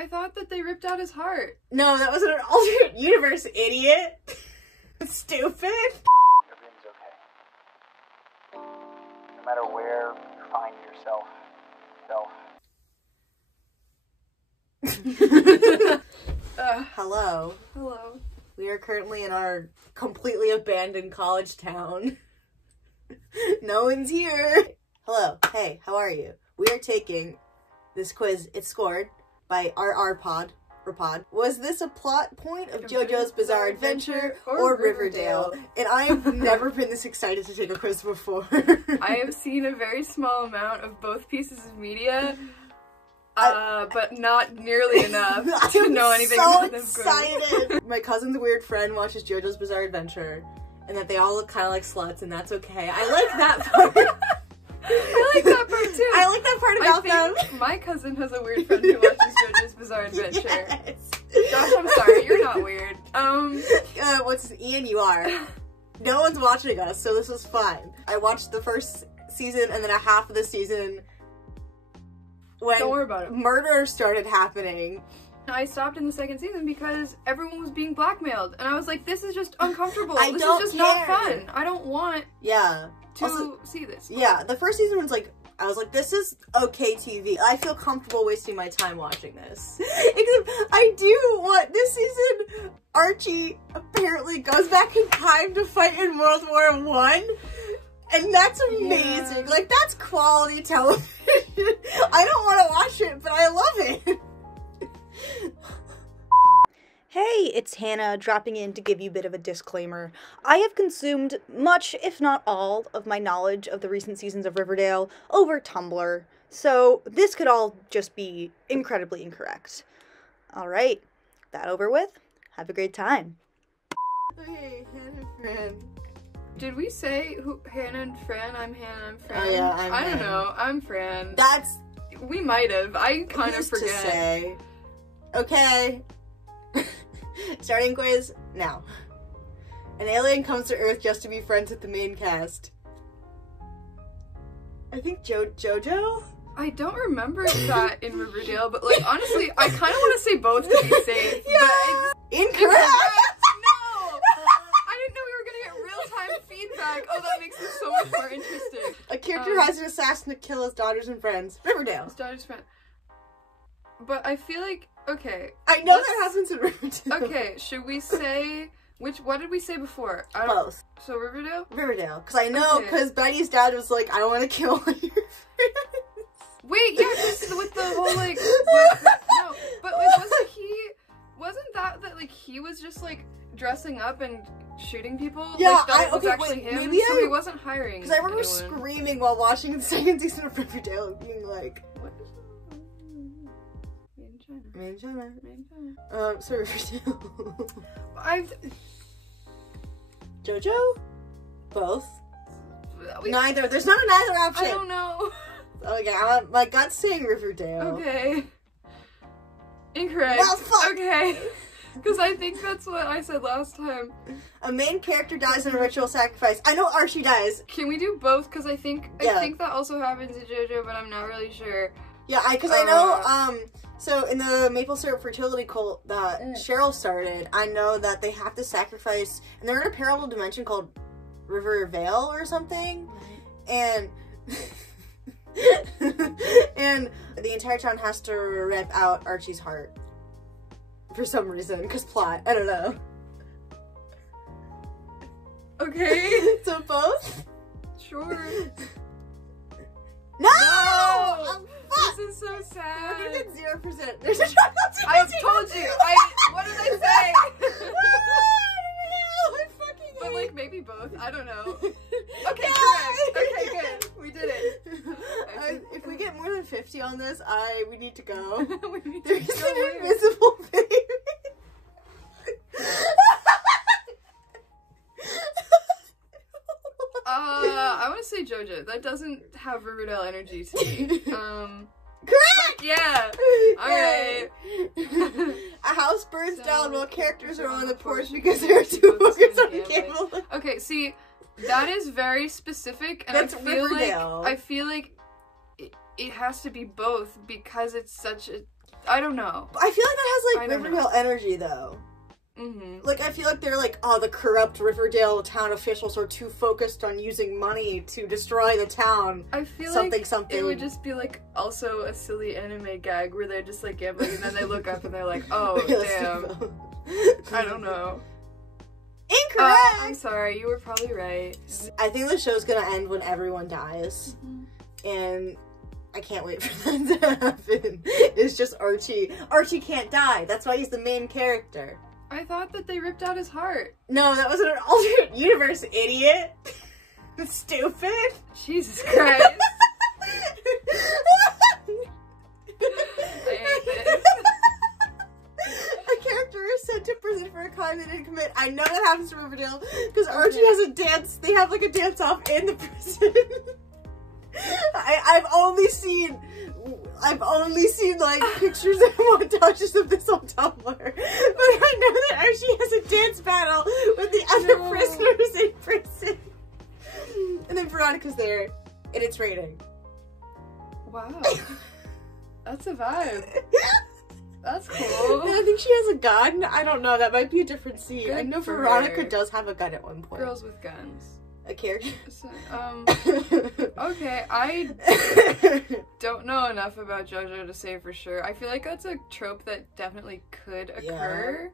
I thought that they ripped out his heart. No, that was an alternate universe, idiot. Stupid. Everything's okay. No matter where you find yourself, Hello. Hello. We are currently in our completely abandoned college town. No one's here. Hello. Hey, how are you? We are taking this quiz. It's scored by our rrpod. Was this a plot point of JoJo's Bizarre Adventure or Riverdale? And I have never been this excited to take a quiz before. I have seen a very small amount of both pieces of media, but not nearly enough to know anything about them. So excited! My cousin's weird friend watches JoJo's Bizarre Adventure, and that they all look kind of like sluts, and that's okay. I like that part. I like that part too. I like that part about them. My cousin has a weird friend who watches JoJo's Bizarre Adventure. Yes. Josh, I'm sorry, you're not weird. What's Ian? You are. No one's watching us, so this was fun. I watched the first season and then a half of the season when Don't worry about it. Murder started happening. I stopped in the second season because everyone was being blackmailed, and I was like, "This is just uncomfortable. I this don't is just care. not fun. I don't want Yeah. to Also, see this." yeah, the first season was like, I was like, this is okay TV. I feel comfortable wasting my time watching this. Except I do want, this season, Archie apparently goes back in time to fight in World War I. And that's amazing. Yeah. Like, that's quality television. I don't want to watch it, but I love it. Hey, it's Hannah dropping in to give you a bit of a disclaimer. I have consumed much, if not all, of my knowledge of the recent seasons of Riverdale over Tumblr, so this could all just be incredibly incorrect. Alright, that over with. Have a great time. Okay, Hannah and Fran. Did we say who? Hannah and Fran? I'm Hannah, I'm Fran. Oh yeah, I'm I don't Fran. know. I'm Fran. That's... We might have. I kind of who's forget. to say. Okay. Starting quiz now. An alien comes to Earth just to be friends with the main cast. I think Jojo? I don't remember that in Riverdale, but like honestly, I kind of want to say both to be safe. Yeah. But Incorrect! No! I didn't know we were gonna get real-time feedback. Oh, that makes this so much more interesting. A character has an assassin to kill his daughters and friends. Riverdale. His daughter's friend. But I feel like, okay. I know that happens in Riverdale. Okay, should we say, what did we say before? I don't, Both. So Riverdale? Riverdale. Because I know, Okay. because Betty's dad was like, I want to kill all your friends. Wait, yeah, just with the whole like, no, but like wasn't that like he was just like dressing up and shooting people? Yeah, like, that was actually wait, him, maybe so he wasn't hiring Because I remember anyone. screaming while watching the second season of Riverdale and being like, What is that? Made in China. I'm in China. Made in China. So Riverdale. I've... Jojo? Both? Neither. There's not a neither option. I don't know. Okay, my gut's saying Riverdale. Okay. Incorrect. Well, fuck. Okay. Because I think that's what I said last time. A main character dies in a ritual sacrifice. I know Archie dies. Can we do both? Because I think Yeah. that also happens in JoJo, but I'm not really sure. Yeah, because I know, so in the maple syrup fertility cult that Cheryl started, I know that they have to sacrifice, and they're in a parallel dimension called Riverdale or something, and and the entire town has to rip out Archie's heart for some reason, because plot, I don't know. Okay. So both? Sure. No! No! Fuck! This is so sad. We're gonna get 0%. There's a trial I told you. What did I say? I fucking But hate like maybe both. I don't know. Okay, Yeah. correct. Okay, good. We did it. If we get more than 50 on this, we need to go. We need to There's go an where? invisible baby. I want to say JoJo. That doesn't have Riverdale energy to me. Correct! Yeah. Alright. A house burns So, down while characters are on the porch because there are two hookers on the cable. Okay, see, that is very specific, and That's I feel Riverdale. like it has to be both because it's such a. I don't know. I feel like that has, like, I don't Riverdale energy, though. Mm-hmm. Like, I feel like they're like, oh, the corrupt Riverdale town officials are too focused on using money to destroy the town. I feel something, like something. it would just be, like, also a silly anime gag where they're just, like, gambling, and then they look up and they're like, oh, damn. I don't know. Incorrect! I'm sorry, you were probably right. I think the show's gonna end when everyone dies. And I can't wait for that to happen. It's just Archie. Archie can't die. That's why he's the main character. I thought that they ripped out his heart. No, that was in an alternate universe, idiot. Stupid. Jesus Christ. I hate this. A character is sent to prison for a crime they didn't commit. I know that happens to Riverdale because Archie has a dance. They have like a dance off in the prison. I've only seen like pictures and montages of this on Tumblr, but I know that Archie has a dance battle with the other prisoners in prison, and then Veronica's there, and it's raining. Wow, that's a vibe. That's cool. And I think she has a gun. I don't know. That might be a different scene. Good I know for Veronica her. does have a gun at one point. Girls with guns. A character. So, okay, I don't know enough about JoJo to say for sure. I feel like that's a trope that definitely could occur.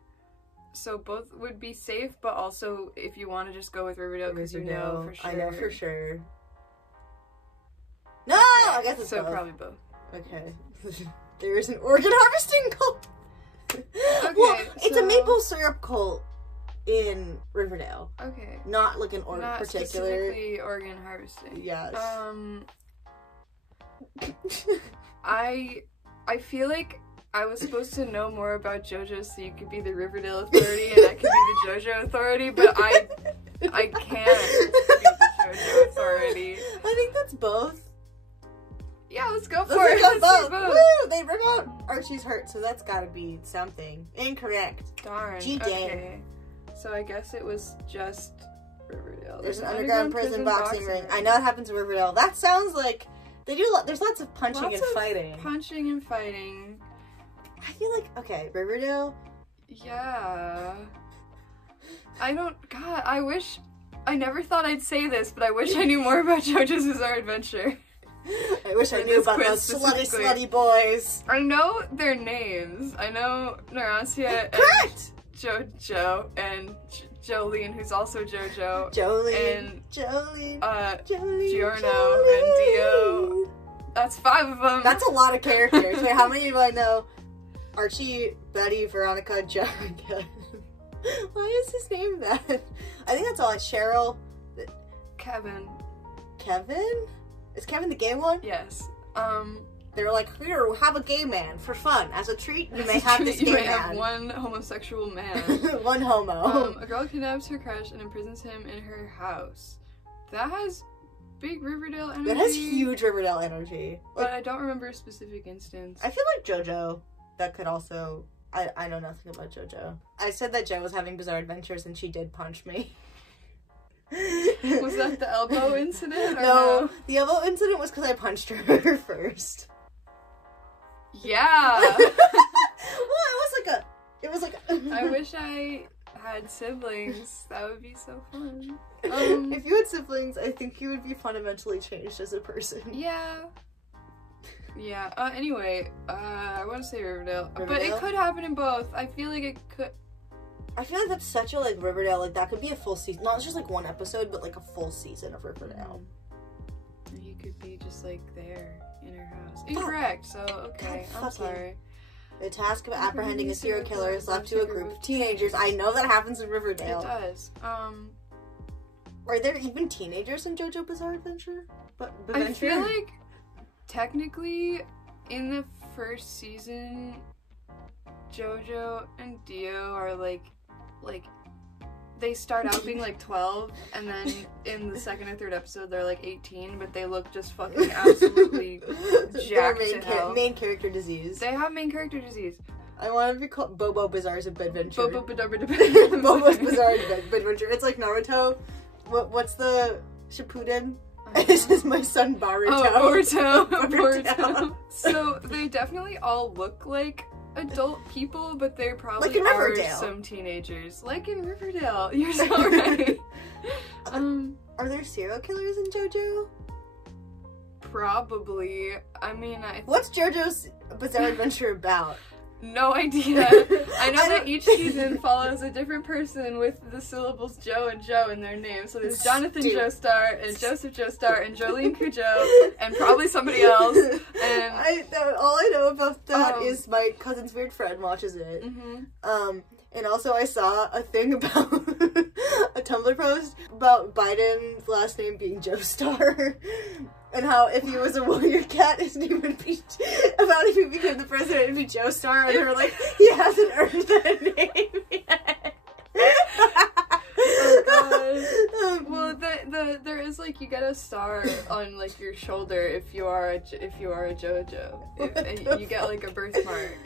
So both would be safe, but also if you want to just go with Riverdale because you know for sure. I know for sure. No, I guess it's so both. probably both. Okay. There is an organ harvesting cult. Okay, Well, it's a so- maple syrup cult in Riverdale. Okay. Not like an organ Not particular. specifically organ harvesting. Yes. I feel like I was supposed to know more about JoJo so you could be the Riverdale Authority and I could be the JoJo Authority, but I can't be the JoJo Authority. I think that's both. Yeah, let's go for Let's it. go Let's both. do both. Woo! They rip out Archie's heart, so that's gotta be something. Incorrect. Darn. G-dang. Okay. So I guess it was just Riverdale. There's an underground prison boxing ring. I know it happens in Riverdale. That sounds like they do. There's lots of punching Lots and of fighting. Punching and fighting. I feel like okay, Riverdale. Yeah. God, I wish. I never thought I'd say this, but I wish I knew more about JoJo's Bizarre Adventure. I wish I knew about those slutty boys. I know their names. I know Narancia and Correct! Jojo and Jolene, who's also JoJo. Jolene. And Jolene. Giorno and Dio. That's 5 of them. That's a lot of characters. Wait, how many do I know? Archie, Betty, Veronica, Joe. Why is his name that? I think that's all. Cheryl. Kevin. Kevin? Is Kevin the gay one? Yes. They were like, here, have a gay man for fun. As a treat, you may have this gay You may man. have one homosexual man. One homo. A girl kidnaps her crush and imprisons him in her house. That has big Riverdale energy. That has huge Riverdale energy. But I don't remember a specific instance. I feel like JoJo, that could also... I know nothing about JoJo. I said that Jo was having bizarre adventures and she did punch me. Was that the elbow incident? Or No, the elbow incident was because I punched her first. Yeah. Well, it was like a... I wish I had siblings. That would be so fun. If you had siblings, I think you would be fundamentally changed as a person. Yeah. Yeah. Anyway, I want to say Riverdale, but Riverdale? it could happen in both. I feel like it could. I feel like that's such a, like, Riverdale, like, that could be a full season. Not just, like, one episode, but, like, a full season of Riverdale. You could be just, like, there in her house. Incorrect, so, okay, I'm sorry. The task of apprehending a serial killer is left to a group of teenagers. I know that happens in Riverdale. It does. Are there even teenagers in JoJo Bizarre Adventure? I feel like, technically, in the first season, JoJo and Dio are, like, they start out being like 12, and then in the second or third episode they're like 18, but they look just fucking absolutely jacked to hell. Main character disease. They have main character disease. I want to be called Bobo Bizarre's Adventure. Bobo's Bobo's Bizarre Adventure. It's like Naruto. What's the Shippuden? This is my son Baruto. Oh, Boruto. Boruto. So they definitely all look like adult people, but they probably Like in are Riverdale. some teenagers. Like in Riverdale. You're so right. Are there serial killers in JoJo? Probably. I mean, What's JoJo's Bizarre Adventure about? no idea. I know that each season follows a different person with the syllables Joe and Joe in their name. So there's Jonathan Joestar and Joseph Joestar and Jolene Cujo and probably somebody else. And all I know about that is my cousin's weird friend watches it. And also I saw a thing about a Tumblr post about Biden's last name being Joestar. And how if he was a warrior cat, his name would be about if he became the president, it'd be Joestar, and they were like, he hasn't earned that name yet. Oh god. Well, there is like you get a star on like your shoulder if you are a JoJo. You get like a birthmark.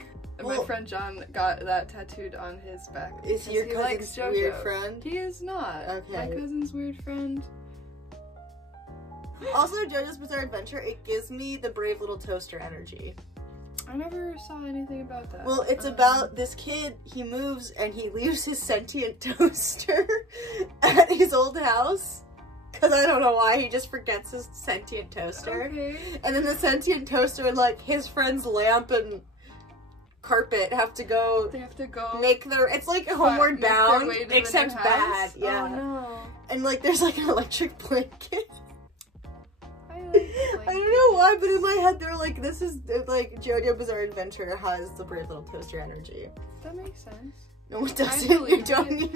Well, my friend John got that tattooed on his back. Is he your cousin's weird friend? He is not. Okay. My cousin's weird friend. Also, JoJo's Bizarre Adventure, it gives me the Brave Little Toaster energy. I never saw anything about that. Well, it's about this kid, he moves and he leaves his sentient toaster at his old house. Because I don't know why, he just forgets his sentient toaster. Okay. And then the sentient toaster and like his friend's lamp and carpet have to go... They have to go... Make their... It's like Homeward Bound, to except bad. Yeah. Oh no. And like there's like an electric blanket. I don't know why, but in my head they're like, this is like JoJo Bizarre Adventure has the Brave Little Toaster energy. That makes sense. No, it doesn't.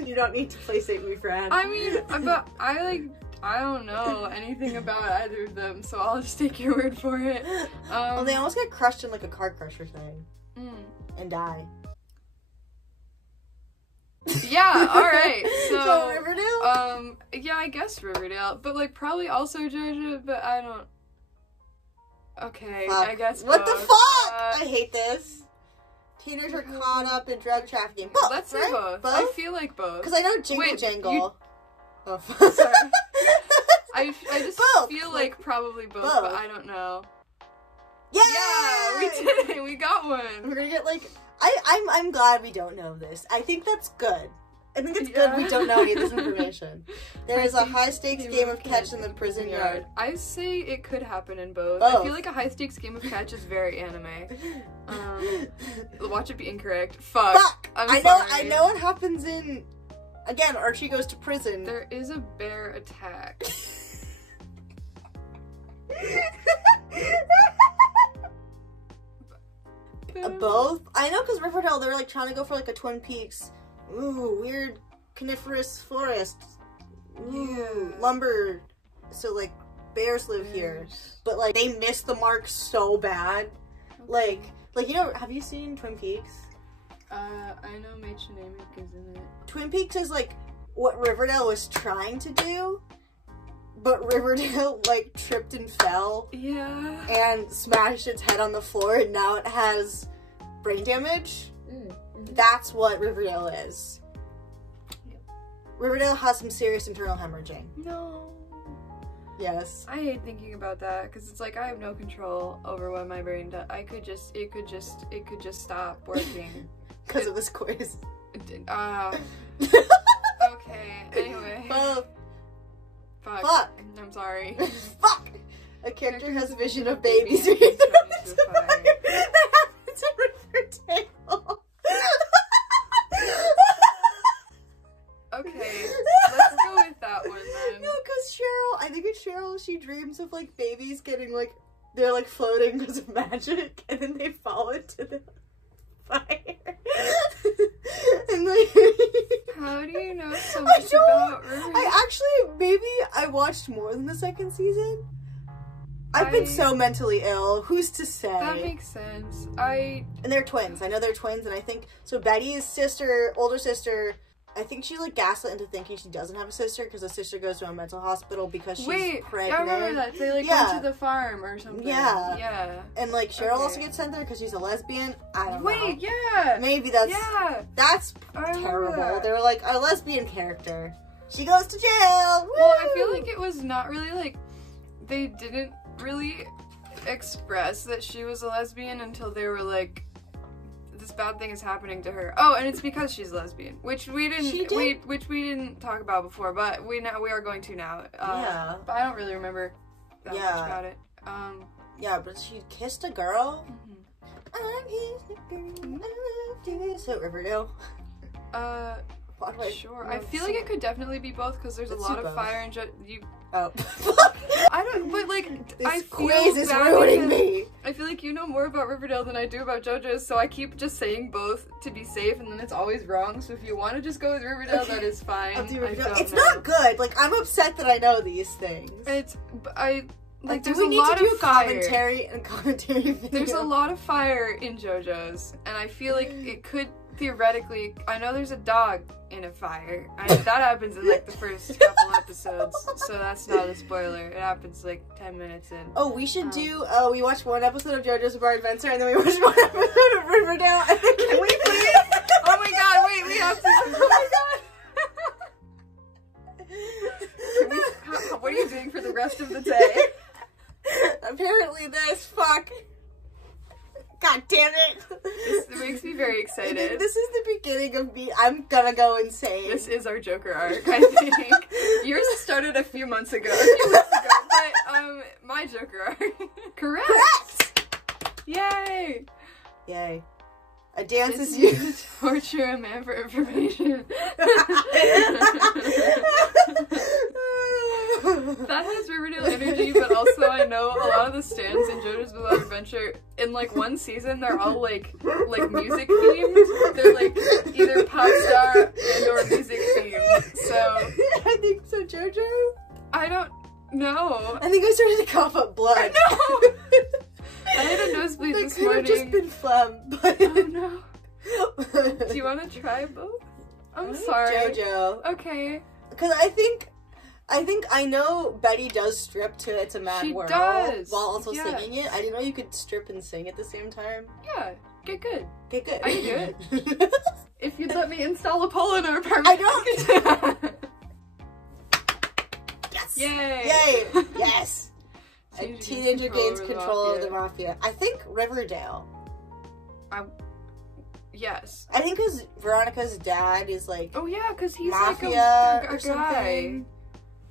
You don't need to play Save Me, Fran. I mean, but I don't know anything about either of them, so I'll just take your word for it. Well, they almost get crushed in like a car crusher thing and die. Yeah, alright. So Riverdale? Yeah, I guess Riverdale. But like probably also JoJo, but I don't. Okay, Fuck. I guess What both. the fuck? I hate this. Teenagers are caught up in drug trafficking. Both, Let's say right? both. I feel like both. Because I know Jingle Wait, Jangle. Oh, sorry. I just both. feel like probably both, but I don't know. Yeah! Yeah, we did it. We got one. We're gonna get like... I'm glad we don't know this. I think that's good. I think it's good we don't know any of this information. There is a high-stakes game of catch in the prison yard. I say it could happen in both. Oh. I feel like a high-stakes game of catch is very anime. Watch it be incorrect. Fuck! I'm sorry. I know what happens in... Again, Archie goes to prison. There is a bear attack. Both? I know, because Riverdale, they were like trying to go for like a Twin Peaks. Ooh, weird coniferous forest. Ooh, lumber. So like bears live here. But like they missed the mark so bad. Like you know, have you seen Twin Peaks? I know Maitchnamic is in it. Twin Peaks is like what Riverdale was trying to do, but Riverdale like tripped and fell. Yeah. And smashed its head on the floor, and now it has brain damage. That's what Riverdale is. Yep. Riverdale has some serious internal hemorrhaging. No. Yes. I hate thinking about that because it's like I have no control over what my brain does. It could just stop working. Because of this quiz. Okay, anyway. Both. Fuck. I'm sorry. Fuck! A character has a vision of babies raised into fire. That happens in Riverdale. Okay, let's go with that one then. No, because Cheryl, I think it's Cheryl, she dreams of like babies getting like, they're like floating because of magic, and then they fall into the fire. And like, how do you know so much about Riverdale? I watched more than the second season. I've been so mentally ill. Who's to say? That makes sense. And they're twins. I know they're twins, and I think so. Betty's sister, older sister, I think she like gaslit into thinking she doesn't have a sister because the sister goes to a mental hospital because she's pregnant. I remember that. They like went to the farm or something. Yeah. Yeah. And like Cheryl also gets sent there because she's a lesbian. I don't know. Yeah. Maybe that's terrible. They were like a lesbian character. She goes to jail. Woo! Well, I feel like it was not really like they didn't really express that she was a lesbian until they were like, this bad thing is happening to her. Oh, and it's because she's lesbian, which we didn't talk about before, but we are going to now. Yeah. But I don't really remember that much about it. Yeah, but she kissed a girl. So Riverdale. Sure. I feel like it could definitely be both because there's a lot of fire and Oh. I don't. But like, this I feel quiz is bad ruining because me. I feel like you know more about Riverdale than I do about JoJo's, so I keep just saying both to be safe, and then it's always wrong. So if you want to just go with Riverdale, that is fine. I'll do Riverdale. I don't It's know. not good. Like, I'm upset that I know these things. Like, do there's we a need lot to do of fire. commentary video? There's a lot of fire in JoJo's, and I feel like it could theoretically. I know there's a dog in a fire. That happens in like the first couple episodes, so that's not a spoiler. It happens like 10 minutes in. Oh, we should do. Oh, we watched one episode of JoJo's Bizarre Adventure, and then we watched one episode of Riverdale. Can we please? Oh my god! Wait, we have to. Oh my god! What are you doing for the rest of the day? Apparently this. Fuck. God damn it. This makes me very excited. This is the beginning of me. I'm gonna go insane. This is our Joker arc, I think. Yours started a few months ago. But, my Joker arc. Correct! Yay! Yay. A dance This is used. to torture a man for information. That has Riverdale energy, but also I know a lot of the stands in JoJo's Bizarre Adventure, in like one season, they're all like music themed. They're like either pop star and or music themed. So I think so, JoJo. I don't know. I think I started to cough up blood. I know. I had a nosebleed this morning. That could have just been phlegm, but oh no. Do you want to try both? I'm sorry. JoJo. Okay. Because I know Betty does strip to It's a Mad World does. while also Yeah. singing it. I didn't know you could strip and sing at the same time. Yeah. Get good. Get good. I can do it. If you'd let me install a pole in our apartment. I don't. Yes. Yay. Yay. Yes. A teenager gains over the control of mafia. the mafia. I think Riverdale. Yes. I think because Veronica's dad is like Oh yeah, because he's mafia like a or guy. something.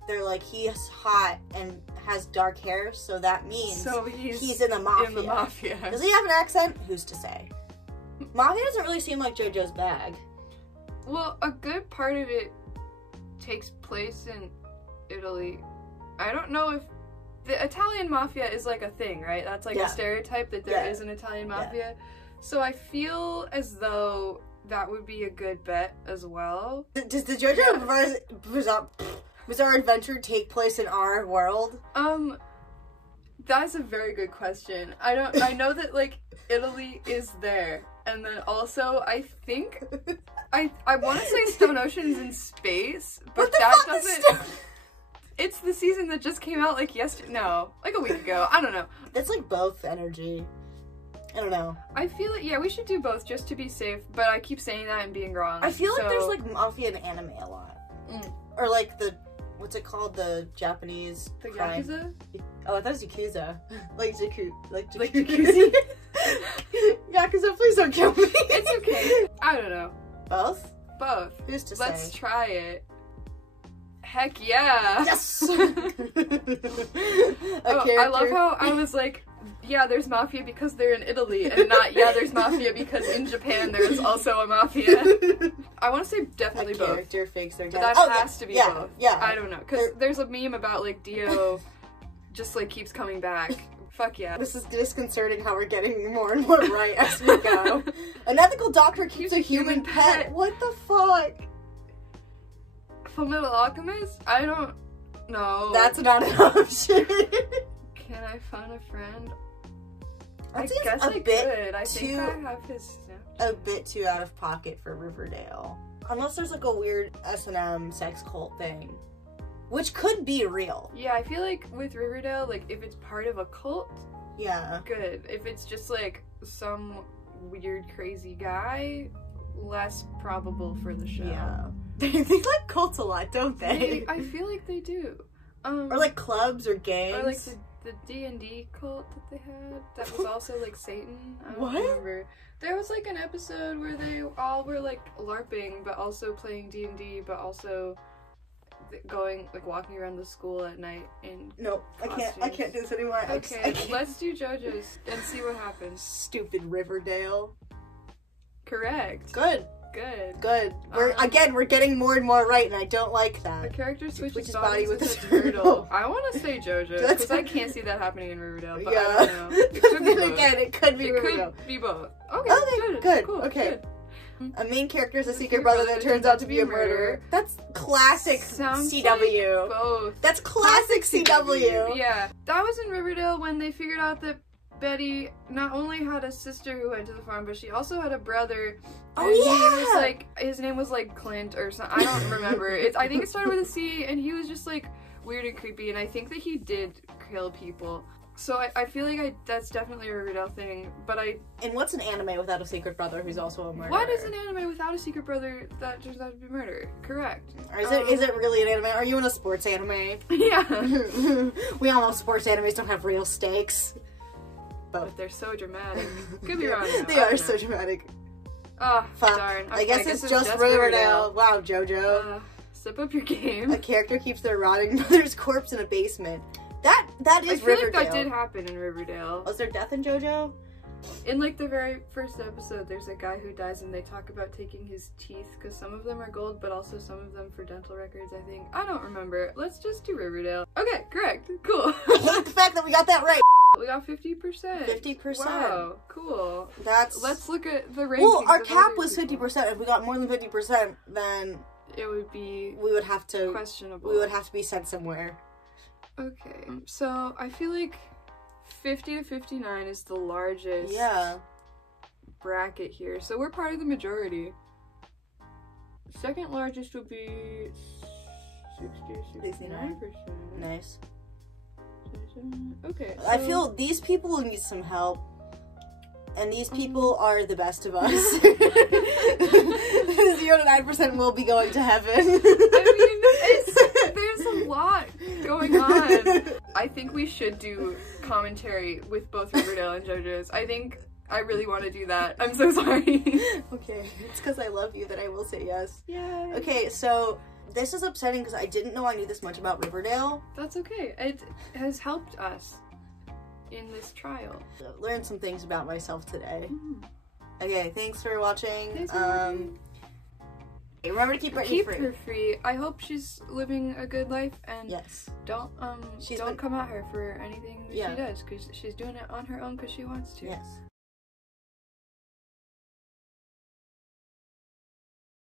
They're like, he's hot and has dark hair, so that means So he's in the mafia. in the mafia. Does he have an accent? Who's to say? Mafia doesn't really seem like JoJo's bag. Well, a good part of it takes place in Italy. I don't know if the Italian mafia is like a thing, right? That's like a stereotype that there is an Italian mafia. So I feel as though that would be a good bet as well. Does the JoJo Bizarre Adventure take place in our world? That's a very good question. I know that like Italy is there, and then also I think I want to say Stone Ocean's in space, but that doesn't. It's the season that just came out like like a week ago. I don't know. It's like both energy. I don't know. I feel like we should do both just to be safe, but I keep saying that and being wrong. I feel like there's like mafia in anime a lot. Or like what's it called? The Japanese crime. Yakuza? Oh, I thought it was Yakuza. Like Jacuzzi. Yakuza, please don't kill me. It's okay. I don't know. Both? Both. Who's to Let's say? try it. Heck yeah. Yes! I love how I was like, yeah, there's mafia because they're in Italy, and not, yeah, there's mafia because in Japan there is also a mafia. I want to say definitely both. Character fakes their But death. that has to be both. Yeah. I don't know, because there's a meme about like Dio just like keeps coming back. Fuck yeah. This is disconcerting how we're getting more and more right as we go. An ethical doctor keeps a human pet. What the fuck? Fullmetal Alchemist? I don't know. That's not an option. Can I phone a friend? That I guess I could. I think I have his Snapchat. A bit too out of pocket for Riverdale. Unless there's like a weird S&M sex cult thing. Which could be real. Yeah, I feel like with Riverdale, like if it's part of a cult, yeah, good. If it's just like some weird crazy guy, less probable for the show. Yeah. They like cults a lot, don't they? I feel like they do. Or like clubs or gangs. Or like the D&D cult that they had that was also like Satan. I don't What? remember. There was like an episode where they all were like LARPing but also playing D&D but also going like walking around the school at night in Nope, costumes. I can't do this anymore. I Okay, can't. let's do JoJo's and see what happens. Stupid Riverdale. Correct. Good. Good. We're getting more and more right, and I don't like The that. character switches Which is bodies body with with a a turtle. turtle. I want to say JoJo That's- because I can't see that happening in Riverdale. But Yeah. I don't know. It could be Then both. again, it could be It Riverdale. could be both. Okay, Okay, good, Cool, okay. good. A main character is a secret brother that turns out to be a murderer. That's classic Sounds CW. like both. That's classic CW. Yeah, that was in Riverdale when they figured out that Betty not only had a sister who went to the farm, but she also had a brother. Oh, and yeah! his name was like Clint or something. I don't remember. I think it started with a C, and he was just like weird and creepy. And I think that he did kill people. So I feel like that's definitely a Riverdale thing. But And what's an anime without a secret brother who's also a murderer? what is an anime without a secret brother that turns out to be murder? Correct. Or is it really an anime? Are you in a sports anime? Yeah. We all know sports animes don't have real stakes. But they're so dramatic. Could be wrong. Though. They I are don't so know. dramatic. Oh, Fuck. darn. I Okay, guess it's just Riverdale. Wow, JoJo. Step up your game. A character keeps their rotting mother's corpse in a basement. That is I feel Riverdale. like that did happen in Riverdale. Was there death in JoJo? In like the very first episode, there's a guy who dies and they talk about taking his teeth because some of them are gold, but also some of them for dental records, I think. I don't remember. Let's just do Riverdale. Okay, correct. Cool. I hate the fact that we got that right. We got 50%. 50%. Wow, cool. That's... Let's look at the rankings. Well, our of cap other was people. 50%. If we got more than 50%, then It would be we would have to... questionable. We would have to be sent somewhere. Okay, so I feel like 50 to 59 is the largest Yeah. bracket here. So we're part of the majority. Second largest would be 69%. Nice. Okay. I so- feel these people need some help. And these people are the best of us. 0 to 9% will be going to heaven. I mean, there's a lot going on. I think we should do commentary with both Riverdale and JoJo's. I really want to do that. I'm so sorry. Okay, it's because I love you that I will say yes. Yeah. Okay, so this is upsetting because I didn't know I knew this much about Riverdale. That's okay. It has helped us in this trial. So, learned some things about myself today. Okay, thanks for watching. Thanks for watching. Remember to keep Brittany free. Keep her free. I hope she's living a good life and Yes. don't She's don't been- come at her for anything that Yeah. she does because she's doing it on her own because she wants to. Yes.